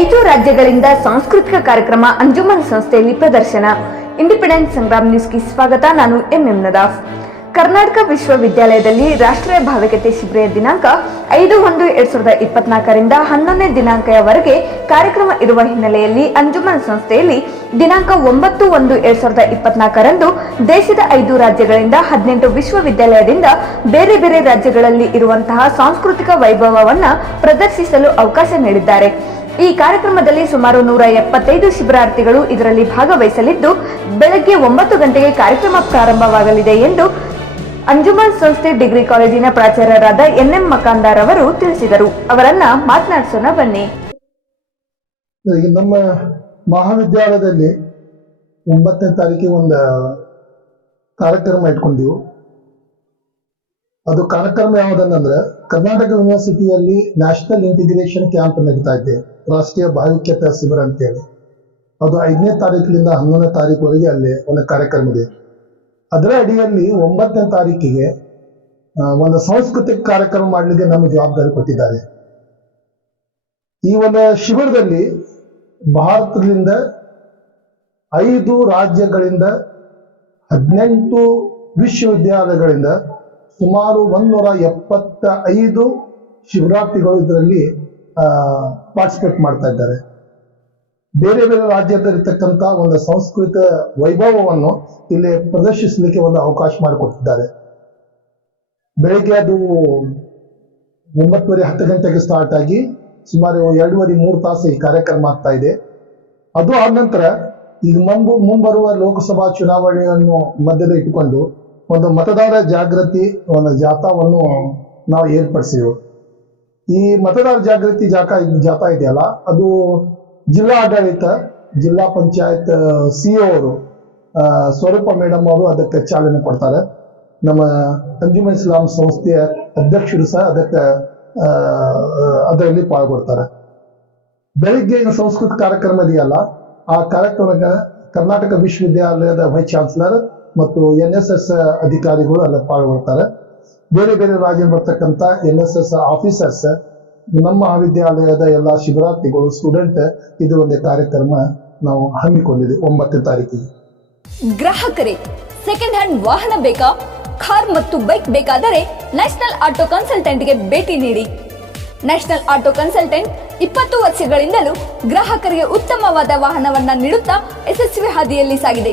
ಐದು ರಾಜ್ಯಗಳಿಂದ ಸಾಂಸ್ಕೃತಿಕ ಕಾರ್ಯಕ್ರಮ ಅಂಜುಮನ್ ಸಂಸ್ಥೆಯಲ್ಲಿ ಪ್ರದರ್ಶನ. ಇಂಡಿಪೆಂಡೆಂಟ್ ಸಂಗ್ರಾಮ್ ನ್ಯೂಸ್ಗೆ ಸ್ವಾಗತ. ನಾನು ಎಂ ಎಂ ನದಾಫ್ ಕರ್ನಾಟಕ ವಿಶ್ವವಿದ್ಯಾಲಯದಲ್ಲಿ ರಾಷ್ಟ್ರೀಯ ಭಾವಿಕತೆ ಶಿಬಿರ ದಿನಾಂಕ ಐದು ಒಂದು ಎರಡ್ ಸಾವಿರದ ಇಪ್ಪತ್ನಾಲ್ಕರಿಂದ ಹನ್ನೊಂದನೇ ದಿನಾಂಕವರೆಗೆ ಕಾರ್ಯಕ್ರಮ ಇರುವ ಹಿನ್ನೆಲೆಯಲ್ಲಿ ಅಂಜುಮನ್ ಸಂಸ್ಥೆಯಲ್ಲಿ ದಿನಾಂಕ ಒಂಬತ್ತು ಒಂದು ಎರಡ್ ಸಾವಿರದ ಇಪ್ಪತ್ನಾಲ್ಕರಂದು ದೇಶದ ಐದು ರಾಜ್ಯಗಳಿಂದ ಹದಿನೆಂಟು ವಿಶ್ವವಿದ್ಯಾಲಯದಿಂದ ಬೇರೆ ಬೇರೆ ರಾಜ್ಯಗಳಲ್ಲಿ ಇರುವಂತಹ ಸಾಂಸ್ಕೃತಿಕ ವೈಭವವನ್ನು ಪ್ರದರ್ಶಿಸಲು ಅವಕಾಶ ನೀಡಿದ್ದಾರೆ. ಈ ಕಾರ್ಯಕ್ರಮದಲ್ಲಿ ಸುಮಾರು ನೂರ ಎಪ್ಪತ್ತೈದು ಶಿಬಿರಾರ್ಥಿಗಳು ಇದರಲ್ಲಿ ಭಾಗವಹಿಸಲಿದ್ದು, ಬೆಳಗ್ಗೆ ಒಂಬತ್ತು ಗಂಟೆಗೆ ಕಾರ್ಯಕ್ರಮ ಪ್ರಾರಂಭವಾಗಲಿದೆ ಎಂದು ಅಂಜುಮನ್ ಸಂಸ್ಥೆ ಡಿಗ್ರಿ ಕಾಲೇಜಿನ ಪ್ರಾಚಾರ್ಯರಾದ ಎನ್ ಎಂ ಮಕಾಂದಾರ್ ಅವರು ತಿಳಿಸಿದರು. ಅವರನ್ನ ಮಾತನಾಡಿಸೋಣ, ಬನ್ನಿ. ನಮ್ಮ ಮಹಾವಿದ್ಯಾಲಯದಲ್ಲಿ ಒಂಬತ್ತನೇ ತಾರೀಕಿಗೆ ಒಂದು ಕಾರ್ಯಕ್ರಮ ಇಟ್ಕೊಂಡಿವು. ಅದು ಕಾರ್ಯಕ್ರಮ ಯಾವುದನ್ನಂದ್ರೆ ಕರ್ನಾಟಕ ಯೂನಿವರ್ಸಿಟಿಯಲ್ಲಿ ನ್ಯಾಷನಲ್ ಇಂಟಿಗ್ರೇಷನ್ ಕ್ಯಾಂಪ್ ನಡೀತಾ ಇದೆ. ರಾಷ್ಟ್ರೀಯ ಭಾವಿಕ್ಯತೆ ಶಿಬಿರ ಅಂತೇಳಿ. ಅದು ಐದನೇ ತಾರೀಕಿನಿಂದ ಹನ್ನೊಂದನೇ ತಾರೀಕುವರೆಗೆ ಅಲ್ಲಿ ಒಂದು ಕಾರ್ಯಕ್ರಮ ಇದೆ. ಅದರ ಅಡಿಯಲ್ಲಿ ಒಂಬತ್ತನೇ ತಾರೀಕಿಗೆ ಒಂದು ಸಾಂಸ್ಕೃತಿಕ ಕಾರ್ಯಕ್ರಮ ಮಾಡಲಿಕ್ಕೆ ನಮಗೆ ಜವಾಬ್ದಾರಿ ಕೊಟ್ಟಿದ್ದಾರೆ. ಈ ಒಂದು ಶಿಬಿರದಲ್ಲಿ ಭಾರತದಿಂದ ಐದು ರಾಜ್ಯಗಳಿಂದ ಹದಿನೆಂಟು ವಿಶ್ವವಿದ್ಯಾಲಯಗಳಿಂದ ಸುಮಾರು ಒಂದೂರ ಎಪ್ಪತ್ತ ಐದು ಶಿಬಿರಾರ್ಥಿಗಳು ಇದರಲ್ಲಿ ಪಾರ್ಟಿಸಿಪೇಟ್ ಮಾಡ್ತಾ ಇದ್ದಾರೆ. ಬೇರೆ ಬೇರೆ ರಾಜ್ಯದಲ್ಲಿರ್ತಕ್ಕಂಥ ಒಂದು ಸಂಸ್ಕೃತ ವೈಭವವನ್ನು ಇಲ್ಲಿ ಪ್ರದರ್ಶಿಸಲಿಕ್ಕೆ ಒಂದು ಅವಕಾಶ ಮಾಡಿಕೊಟ್ಟಿದ್ದಾರೆ. ಬೆಳಿಗ್ಗೆ ಅದು ಒಂಬತ್ತುವರೆ ಹತ್ತು ಗಂಟೆಗೆ ಸ್ಟಾರ್ಟ್ ಆಗಿ ಸುಮಾರು ಎರಡೂವರೆ ಮೂರು ತಾಸು ಈ ಕಾರ್ಯಕ್ರಮ ಆಗ್ತಾ ಇದೆ. ಅದು ಆದ ನಂತರ ಈಗ ಮುಂಬು, ಮುಂಬರುವ ಲೋಕಸಭಾ ಚುನಾವಣೆಯನ್ನು ಮಧ್ಯದಲ್ಲಿ ಇಟ್ಟುಕೊಂಡು ಒಂದು ಮತದಾರ ಜಾಗೃತಿ, ಒಂದು ಜಾಥಾವನ್ನು ನಾವು ಏರ್ಪಡಿಸಿದೆವು. ಈ ಮತದಾರ ಜಾಗೃತಿ ಜಾಕ ಜಾಥಾ ಇದೆಯಲ್ಲ, ಅದು ಜಿಲ್ಲಾ ಆಡಳಿತ, ಜಿಲ್ಲಾ ಪಂಚಾಯತ್ ಸಿ ಅವರು ಸ್ವರೂಪ ಮೇಡಮ್ ಅವರು ಅದಕ್ಕೆ ಚಾಲನೆ ಕೊಡ್ತಾರೆ. ನಮ್ಮ ಅಂಜುಮ ಇಸ್ಲಾಂ ಸಂಸ್ಥೆಯ ಅಧ್ಯಕ್ಷರು ಸಹ ಅದಕ್ಕೆ ಅದರಲ್ಲಿ ಪಾಲ್ಗೊಡ್ತಾರೆ ಬೆಳಿಗ್ಗೆ ಏನು ಸಂಸ್ಕೃತ ಕಾರ್ಯಕ್ರಮ ಇದೆಯಲ್ಲ, ಆ ಕಾರ್ಯಕ್ರಮಕ್ಕೆ ಕರ್ನಾಟಕ ವಿಶ್ವವಿದ್ಯಾಲಯದ ವೈಸ್ ಚಾನ್ಸಲರ್ ಮತ್ತು ಎನ್ ಎಸ್ ಎಸ್ ಅಧಿಕಾರಿಗಳು ಅಲ್ಲಿ ಪಾಲ್ಗೊಳ್ತಾರೆ. ಬೇರೆ ಬೇರೆ ರಾಜ್ಯದಲ್ಲಿ ಬರ್ತಕ್ಕಂಥ ಎನ್ ಎಸ್ ಎಸ್ ಆಫೀಸರ್ಸ್ ನಮ್ಮ ಮಹಾವಿದ್ಯಾಲಯದ ಎಲ್ಲ ಶಿಬಿರಾರ್ಥಿಗಳು ಸ್ಟೂಡೆಂಟ್ ಇದು ಒಂದು ಕಾರ್ಯಕ್ರಮ ನಾವು ಹಮ್ಮಿಕೊಂಡಿದೆ ಒಂಬತ್ತನೇ ತಾರೀಕಿಗೆ. ಗ್ರಾಹಕರೇ ಸೆಕೆಂಡ್ ಹ್ಯಾಂಡ್ ವಾಹನ ಬೇಕಾ? ಕಾರ್ ಮತ್ತು ಬೈಕ್ ಬೇಕಾದರೆ ನ್ಯಾಷನಲ್ ಆಟೋ ಕನ್ಸಲ್ಟೆಂಟ್ಗೆ ಭೇಟಿ ನೀಡಿ. ನ್ಯಾಷನಲ್ ಆಟೋ ಕನ್ಸಲ್ಟೆಂಟ್ ಇಪ್ಪತ್ತು ವರ್ಷಗಳಿಂದಲೂ ಗ್ರಾಹಕರಿಗೆ ಉತ್ತಮವಾದ ವಾಹನವನ್ನ ನೀಡುತ್ತಾ ಯಶಸ್ವಿ ಹಾದಿಯಲ್ಲಿ ಸಾಗಿದೆ.